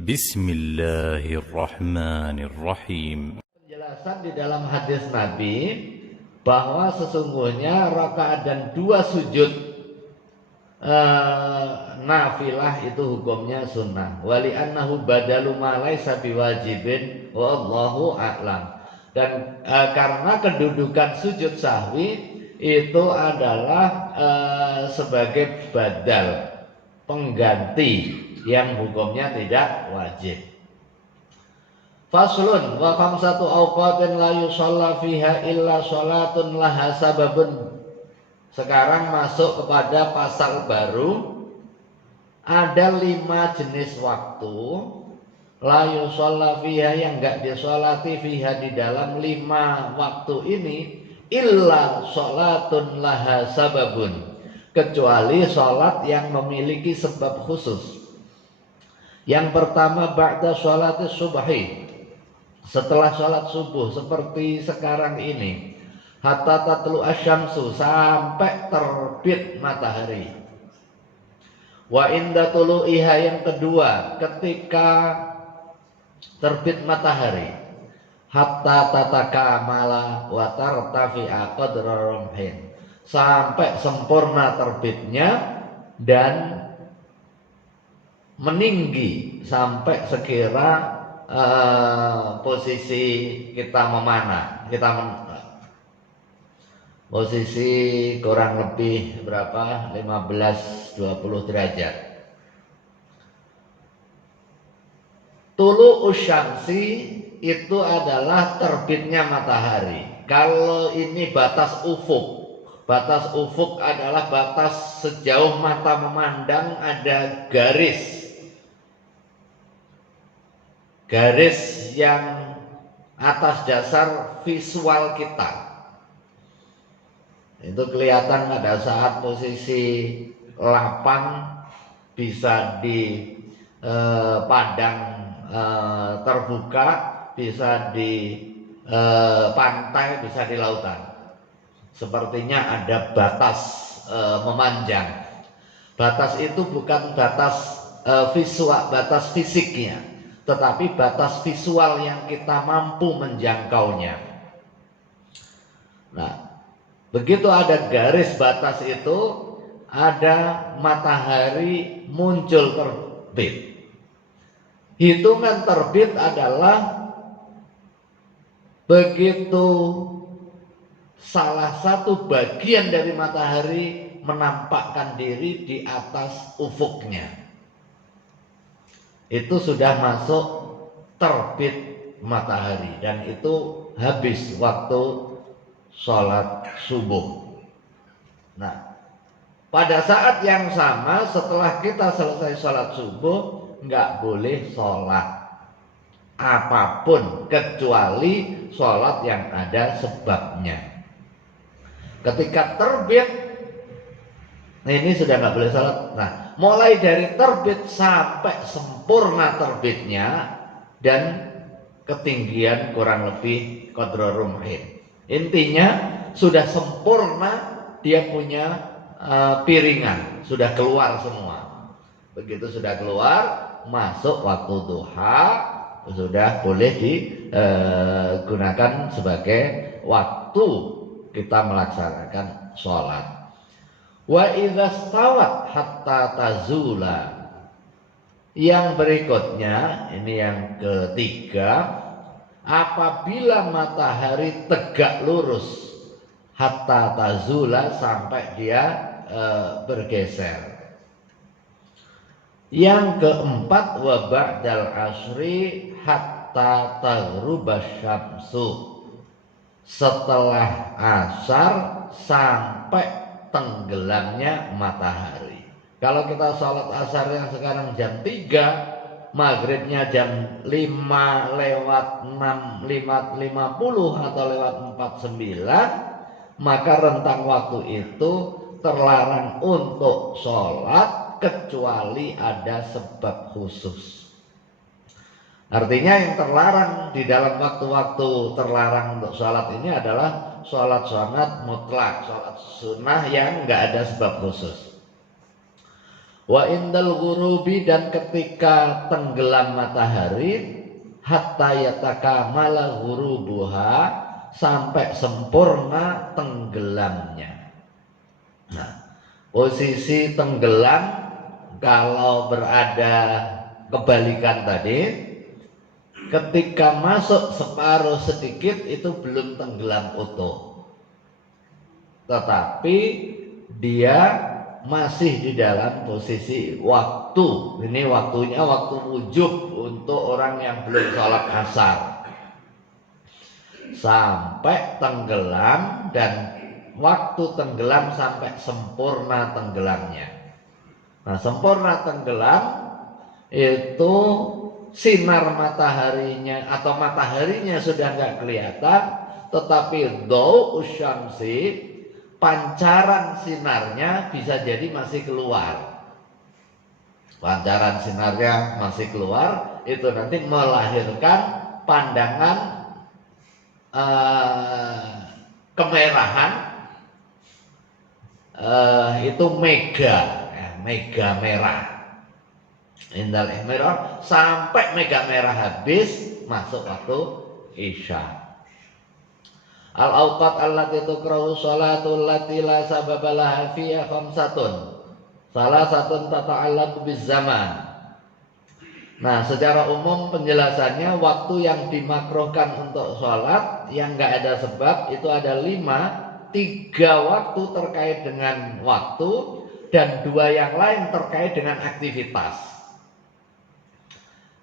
Bismillahirrahmanirrahim. Penjelasan di dalam hadis Nabi bahwa sesungguhnya rakaat dan dua sujud nafilah itu hukumnya sunnah. Wali annahu badalu ma laisa biwajibin wallahu a'lam. Dan karena kedudukan sujud sahwi itu adalah sebagai badal, pengganti yang hukumnya tidak wajib. Faslun wa khamsatu awqatin la yusalla fiha illa sholatun laha sababun. Sekarang masuk kepada pasal baru. Ada 5 jenis waktu la yusalla fiha yang enggak disolati fiha di dalam 5 waktu ini illa sholatun laha sababun, kecuali sholat yang memiliki sebab khusus. Yang pertama ba'da sholatis subhi, setelah sholat subuh seperti sekarang ini, hatta tatlu asyamsu, sampai terbit matahari. Wa inda tulu'iha, yang kedua ketika terbit matahari, hatta tatakamala wa tartafi'a qadra rumhin, sampai sempurna terbitnya dan meninggi sampai sekira posisi kita memanah, posisi kurang lebih berapa, 15-20 derajat. Tulu usyamsi itu adalah terbitnya matahari. Kalau ini batas ufuk. Batas ufuk adalah batas sejauh mata memandang ada garis yang atas dasar visual kita. Itu kelihatan pada saat posisi lapang, bisa di padang terbuka, bisa di pantai, bisa di lautan. Sepertinya ada batas memanjang. Batas itu bukan batas visual, batas fisiknya, tetapi batas visual yang kita mampu menjangkaunya. Nah, begitu ada garis batas itu, ada matahari muncul terbit. Hitungan terbit adalah begitu salah satu bagian dari matahari menampakkan diri di atas ufuknya, itu sudah masuk terbit matahari, dan itu habis waktu sholat subuh. Nah, pada saat yang sama setelah kita selesai sholat subuh, nggak boleh sholat apapun kecuali sholat yang ada sebabnya. Ketika terbit, ini sudah nggak boleh sholat. Nah, mulai dari terbit sampai sempurna terbitnya dan ketinggian kurang lebih qadra rumhin. Intinya sudah sempurna, dia punya piringan, sudah keluar semua. Begitu sudah keluar, masuk waktu duha, sudah boleh digunakan sebagai waktu kita melaksanakan sholat. Wa idza stawat hatta tazula. Yang berikutnya, ini yang ketiga, apabila matahari tegak lurus hatta tazula, sampai dia bergeser. Yang keempat, wa ba'dal asri hatta taghrubas syamsu, setelah asar sampai tenggelamnya matahari. Kalau kita sholat asar yang sekarang jam 3, maghribnya jam 5 lewat 6, 50 atau lewat 49, maka rentang waktu itu terlarang untuk sholat kecuali ada sebab khusus. Artinya yang terlarang di dalam waktu-waktu terlarang untuk sholat ini adalah sholat sunat mutlak, sholat sunnah yang nggak ada sebab khusus. Wa indal ghurubi, dan ketika tenggelam matahari, hatta yatakamala ghurubuha, sampai sempurna tenggelamnya. Nah, posisi tenggelam kalau berada kebalikan tadi, ketika masuk separuh sedikit itu belum tenggelam utuh, tetapi dia masih di dalam posisi waktu. Ini waktunya waktu wujub untuk orang yang belum sholat asar, sampai tenggelam, dan waktu tenggelam sampai sempurna tenggelamnya. Nah, sempurna tenggelam itu sinar mataharinya atau mataharinya sudah nggak kelihatan, tetapi dhau syamsi, pancaran sinarnya bisa jadi masih keluar. Pancaran sinarnya masih keluar, itu nanti melahirkan pandangan kemerahan, itu mega merah. Indal ihmirar, sampai mega merah habis, masuk waktu isya. Al-awqat allati tukrahu sholatul lati la sababalaha fiha khamsatun. Salah satu tata'allaqu bizzaman. Nah, secara umum penjelasannya, waktu yang dimakruhkan untuk sholat yang nggak ada sebab itu ada 5. 3 waktu terkait dengan waktu, dan 2 yang lain terkait dengan aktivitas.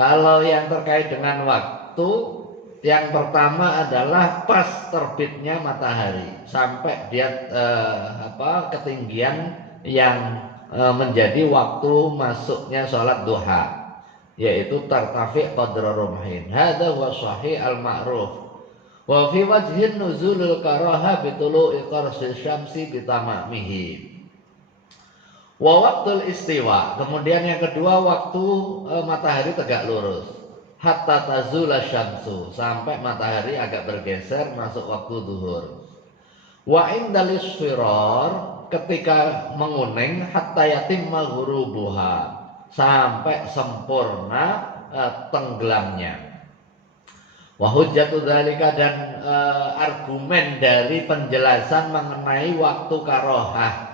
Kalau yang terkait dengan waktu, yang pertama adalah pas terbitnya matahari sampai dia ketinggian yang menjadi waktu masuknya sholat duha, yaitu tartafi qadra rumhin. Hadza huwa sahih al-ma'ruf. Wa fi wajhin nuzulul karaha bitulu'i qarsi syamsi bitamamihi. Wa waktul istiwa, kemudian yang kedua waktu matahari tegak lurus, hatta tazula syamsu, sampai matahari agak bergeser masuk waktu zuhur. Wa indal isfirar, ketika menguning, hatta yatimma ghurubuha, sampai sempurna tenggelamnya. Wa hujjatu dzalika, dan argumen dari penjelasan mengenai waktu karohah,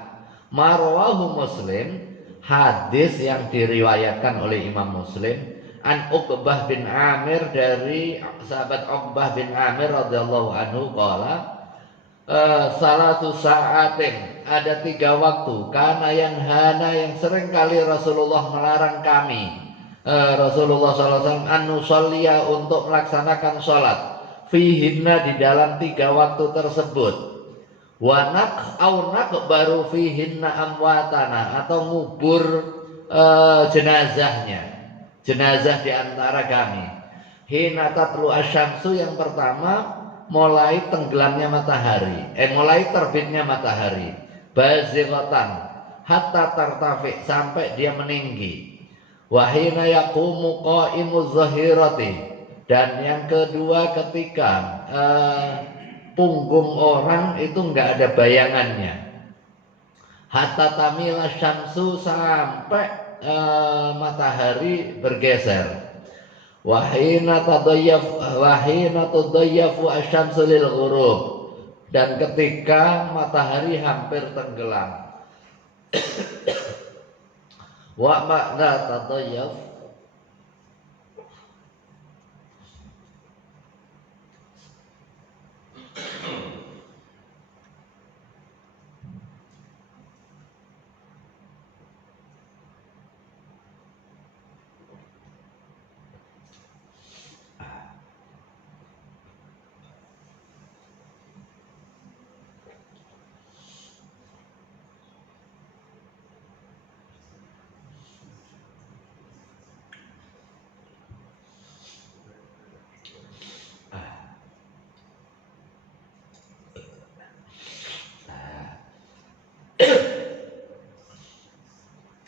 marwahu Muslim, hadis yang diriwayatkan oleh Imam Muslim, an Uqbah bin Amir, dari sahabat Uqbah bin Amir radhiyallahu anhu, qala salatu sa'atin, ada 3 waktu, karena yang hana, yang sering kali Rasulullah melarang kami, Rasulullah SAW, an-nusalliya, untuk melaksanakan sholat, fihinna, di dalam 3 waktu tersebut, wanak aunak baru fihinna amwatana, atau ngubur jenazah di antara kami. Hina tatlu asyamsu, yang pertama mulai tenggelamnya matahari, mulai terbitnya matahari, bazighatan, hatta tartafi, sampai dia meninggi. Wahina yaqumu qaimuz zahirati, dan yang kedua ketika punggung orang itu enggak ada bayangannya, hatta tamila syamsu, sampai matahari bergeser. Wahina tudayyafu asyamsu lil ghurub, dan ketika matahari hampir tenggelam. Wa makna tadayyaf,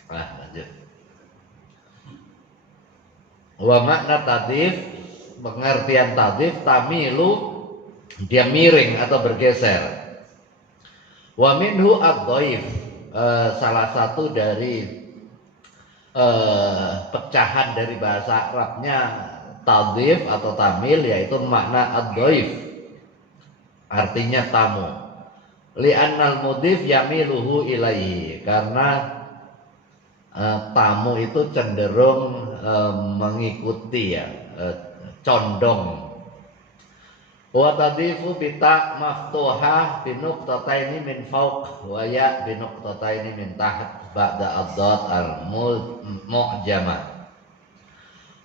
lanjut. Wa makna tadif, pengertian tadif, tamilu, dia miring atau bergeser. Wa minhu ad-dhaif, salah satu dari pecahan dari bahasa Arabnya tadhif atau tamil, yaitu makna ad-dhaif, artinya tamu. Li'annal mudhif yamiluhu ilaihi, karena tamu itu cenderung mengikuti ya, condong. Wa tadhifu bita maftuhah binuqtataini min fawq wa ya binuqtataini min taht ba'da ad-dad al-mu'jamah.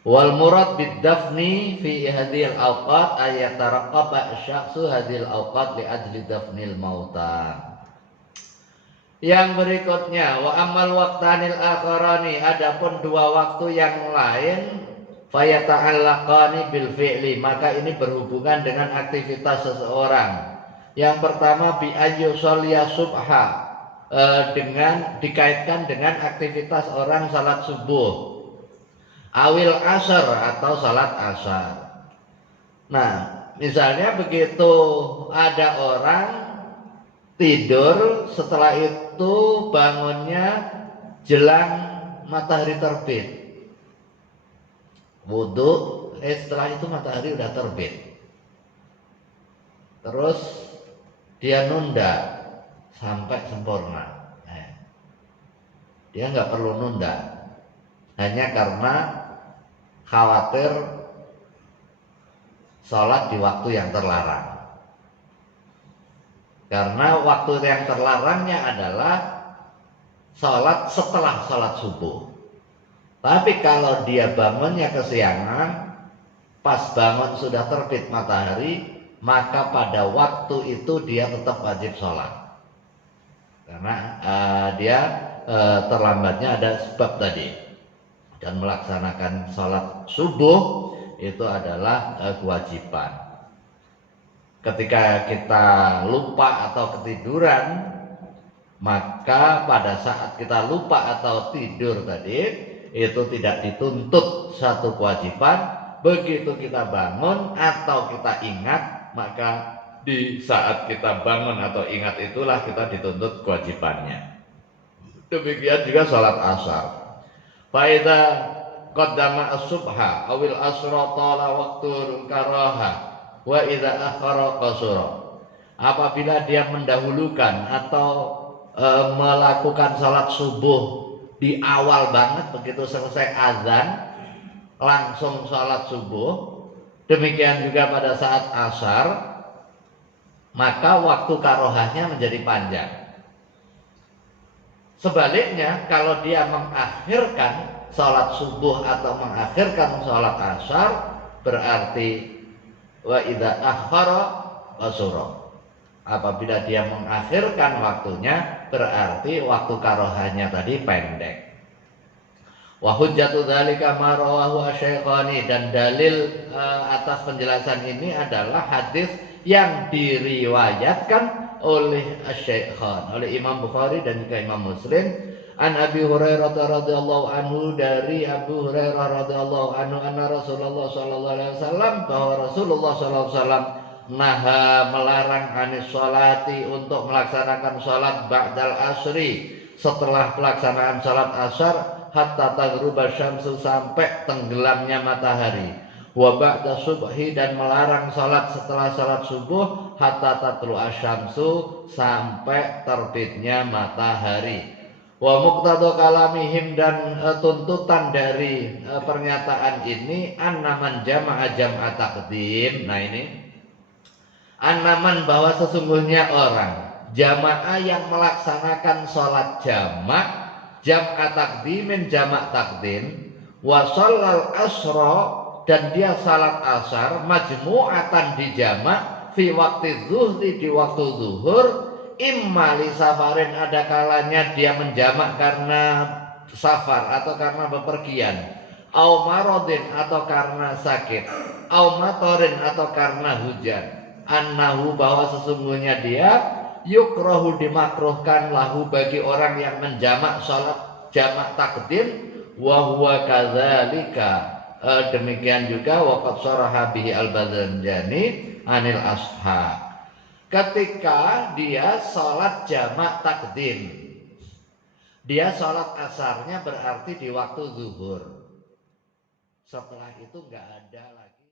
Wal murad bid-dafni fi hadhil awqat ayataraqqaba asy-syakhsu hadhil awqat li ajli dafnil mauta. Yang berikutnya, wa amal waqtanil akharani, adapun dua waktu yang lain, fayata'allaqani bil fi'li, maka ini berhubungan dengan aktivitas seseorang. Yang pertama bi ayyusalliya subha, dengan dikaitkan dengan aktivitas orang salat subuh, awil asar atau salat asar. Nah, misalnya begitu ada orang tidur, setelah itu bangunnya jelang matahari terbit, wudhu, setelah itu matahari udah terbit, terus dia nunda sampai sempurna. Dia nggak perlu nunda, hanya karena khawatir sholat di waktu yang terlarang. Karena waktu yang terlarangnya adalah sholat setelah sholat subuh. Tapi kalau dia bangunnya kesiangan, pas bangun sudah terbit matahari, maka pada waktu itu dia tetap wajib sholat. Karena dia terlambatnya ada sebab tadi. Dan melaksanakan sholat subuh itu adalah kewajiban. Ketika kita lupa atau ketiduran, maka pada saat kita lupa atau tidur tadi, itu tidak dituntut satu kewajiban. Begitu kita bangun atau kita ingat, maka di saat kita bangun atau ingat itulah kita dituntut kewajibannya. Demikian juga sholat asar. Faida qaddama as-subha awil asra tala waqtul karaha wa idza akhara qasura. Apabila dia mendahulukan atau melakukan salat subuh di awal banget, begitu selesai azan langsung salat subuh, demikian juga pada saat asar, maka waktu karohahnya menjadi panjang. Sebaliknya, kalau dia mengakhirkan salat subuh atau mengakhirkan salat asar, berarti wa idza akhara qasura. Apabila dia mengakhirkan waktunya, berarti waktu karohanya tadi pendek. Wa hujjatu dzalika ma rawahu asy-syaikhani, dan dalil atas penjelasan ini adalah hadis yang diriwayatkan oleh asy-syaikhan, oleh Imam Bukhari dan juga Imam Muslim. An Abi Hurairah radhiyallahu anhu, dari Abu Hurairah radhiyallahu anhu, anna Rasulullah sallallahu alaihi wasallam, bahwa Rasulullah sallallahu alaihi wasallam naha, melarang anis sholati, untuk melaksanakan salat ba'dal asri, setelah pelaksanaan salat asar, hatta taghruba syamsu, sampai tenggelamnya matahari, wa ba'da subhi, dan melarang salat setelah salat subuh, hatta tatlu asyamsu, sampai terbitnya matahari. Wa muqtada kalamihim, dan tuntutan dari pernyataan ini, annaman jama'a jam'a taqdim. Nah ini annaman, bahwa sesungguhnya orang jamaah yang melaksanakan sholat jamak, jam'a taqdimin, jamak takdim, wa shallal asra, dan dia salat asar, majmu'atan, di jamak, fi waqti zuhri, di waktu zuhur, imma li safarin, ada kalanya dia menjamak karena safar atau karena bepergian, au maradin, atau karena sakit, au matorin, atau karena hujan, annahu, bahwa sesungguhnya dia yukrahu, dimakruhkan, lahu, bagi orang yang menjamak salat jamak takdim, wa huwa kadzalika, demikian juga waqad sharaha bihi al-Badzanjani anil ashab, ketika dia salat jamak takdim, Dia sholat asarnya berarti di waktu zuhur. Setelah itu nggak ada lagi.